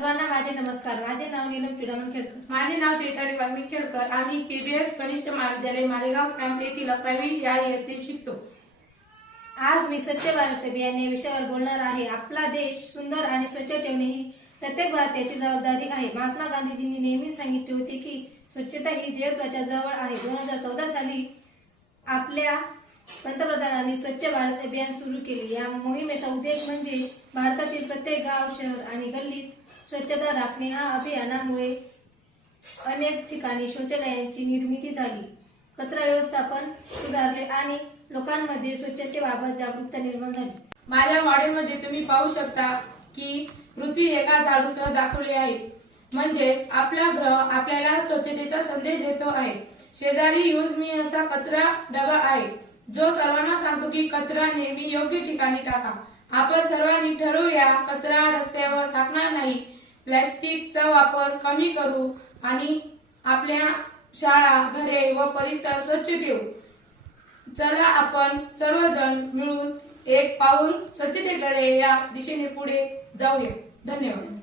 सर्वांना माझे नमस्कार। माझे नाव नीलम चुडामण खेडकर। माझे नाव चैताली वाल्मिक खेडकर। आम्ही केबीएस कनिष्ठ महाविद्यालय मालेगाव कॅम्प येथील 11वी या इयत्तेत शिकतो। आज मी स्वच्छ भारत अभियान या विषयावर बोलणार आहे। आपला देश सुंदर आणि स्वच्छ ठेवणे ही प्रत्येक भारतीयाची जबाबदारी आहे। महात्मा गांधीजींनी नेहमी सांगितले होते की स्वच्छता ही देवत्वाच्या जवळ आहे। 2014 साली आपल्या पंतप्रधानांनी स्वच्छ भारत अभियान सुरू केले। या मोहिमेचा उद्देश म्हणजे भारतातील प्रत्येक गाव, शहर आणि गल्लीत स्वच्छता राखणे। या अभियानामुळे अनेक ठिकाणी शौचालयांची निर्मिती झाली, कचरा व्यवस्थापन सुधारले आणि लोकांमध्ये स्वच्छतेबाबत जागरूकता निर्माण झाली। माझ्या मॉडेलमध्ये तुम्ही पाहू शकता की पृथ्वी एका झाडूसह दाखवली आहे, म्हणजे आपला ग्रह आपल्याला स्वच्छतेचा संदेश देतो आहे। शेजारी यूज मी असा कचरा डबा आहे, जो सर्वांना सांगतो की कचरा नेहमी योग्य ठिकाणी टाका। आपण सर्वांनी ठरवूया, कचरा रस्त्यावर टाकणार नाही, प्लास्टिकचा वापर कमी करू आणि आपल्या शाळा, घरे व परिसर स्वच्छ ठेवू। चला आपण सर्वजण मिळून एक पाऊल स्वच्छतेकडे या दिशेने पुढे जाऊया। धन्यवाद।